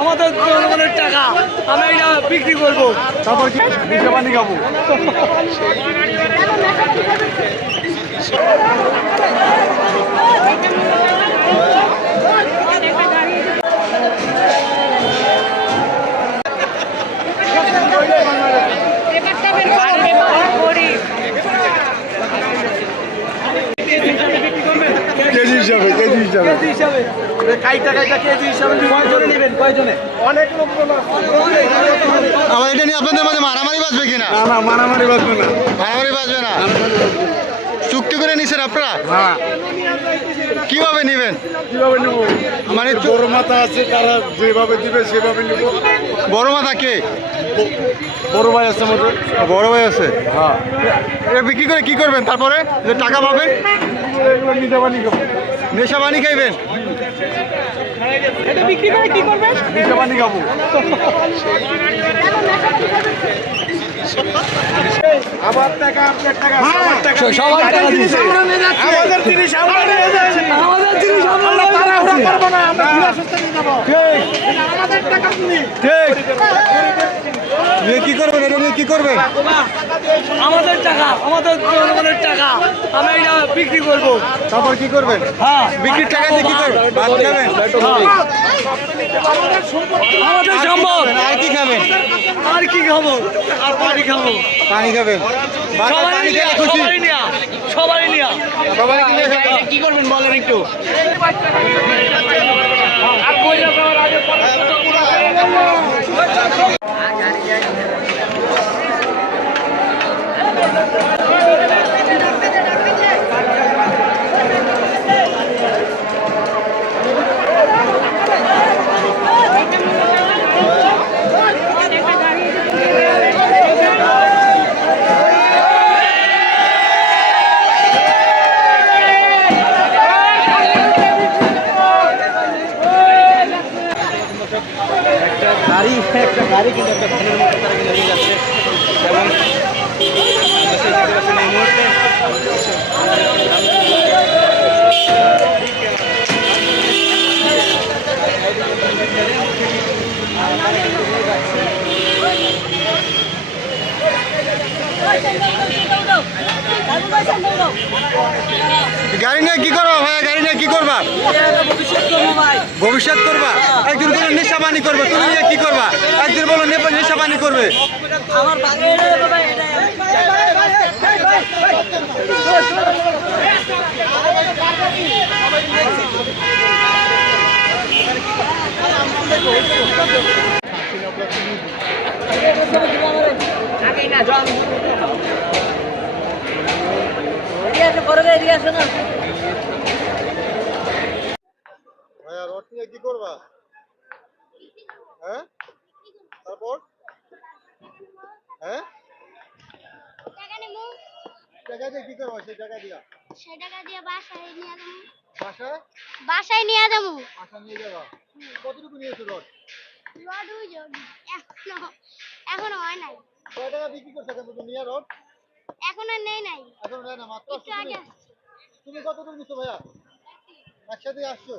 আমাদের জনগণের টাকা আমরা এটা বিক্রি করব। তারপর কি? নিশা পানি খাব কেজি হিসাবে। কাইটা কাইটা কেজি হিসাবে কয়জনে নেবেন? কয়জনে? অনেক লোক আবার এটা নিয়ে আপনাদের মাঝে মারামারি বাজবে কিনা না? না মারামারি বাঁচবে না। মারামারি বাজবে না? চুক্তি করে নিছেন আপনারা? হ্যাঁ। কীভাবে নেবেন? কীভাবে নেব? মানে বড় মাথা আছে তারা যেভাবে দিবে সেভাবে নেব। বড় মাথা কে? বড় ভাই আছে আমাদের। বড় ভাই আছে? হ্যাঁ। এটা বিক্রি করে কি করবেন তারপরে? যে টাকা পাবেন? এগুলো নিতে পারি নেশা পানি খাইবেন। এটা বিক্রি করে কি করবেন? নিতে পানি খাব। আমার টাকা আপনার টাকা সবার টাকা। সবার টাকা দিয়েছে। আমাদের জিনিস আমরা নিয়ে যাচ্ছি। আমাদের জিনিস আমরা আমরা নিয়ে তাড়াহুড়া যাচ্ছি। করব না আমরা ঘুরে সুস্থে নিয়ে যাব। আমাদের টাকা তুমি। ঠিক। নিয়ে কি করবেন? এটা নিয়ে কি করবেন? আমাদের টাকা আমাদের জনগণের টাকা আমরা এটা বিক্রি করব। তারপর কি করবেন? হ্যাঁ। বিক্রির টাকা দিয়ে কি করবেন? ভাত খাবেন? আমাদের সম্ভব আর কি খাবেন? আর কি খাব? আর পানি খাব। পানি খাবেন? সবাই পানি নিয়া খুশি। সবাই নিয়া সবাই কি নিয়ে খাবেন কি করবেন বলেন একটু গাড়ি একটা গাড়ি কিন্তু একটা ভ্যানের মতো তারা কিন্তু নিয়ে যাচ্ছে। এবং এই মুহূর্তে গাড়ি নিয়ে কি করবা ভাইয়া? গাড়ি নিয়ে কি করবা? ভবিষ্যৎ করবা? পানি করবে, তুমি নিয়ে কি করবা? একদিন বলো, নেপা- নেশা পানি করবে। আমার বাগে এরিয়া না ভাইয়া রড নিয়ে কি করবা হ্যাঁ তারপর? হ্যাঁ? টাকা নেব। টাকা দিয়ে কি করবা? সেই টাকা দিয়া। সে টাকা দিয়ে বাসায় নিয়ে যাব। বাসায়? বাসায় নিয়ে যাব। বাসা নিয়ে যাবা? কতটুকু নিয়েছো রড রড যে এখনও এখনও হয় নাই। কয় টাকা বিক্রি করছ এখন তুমি নিয়ে রড এখনও নেই নাই। এখন নেয় না মাত্র। তুমি কতটুকু নিছো ভাইয়া? একসাথে আসছো?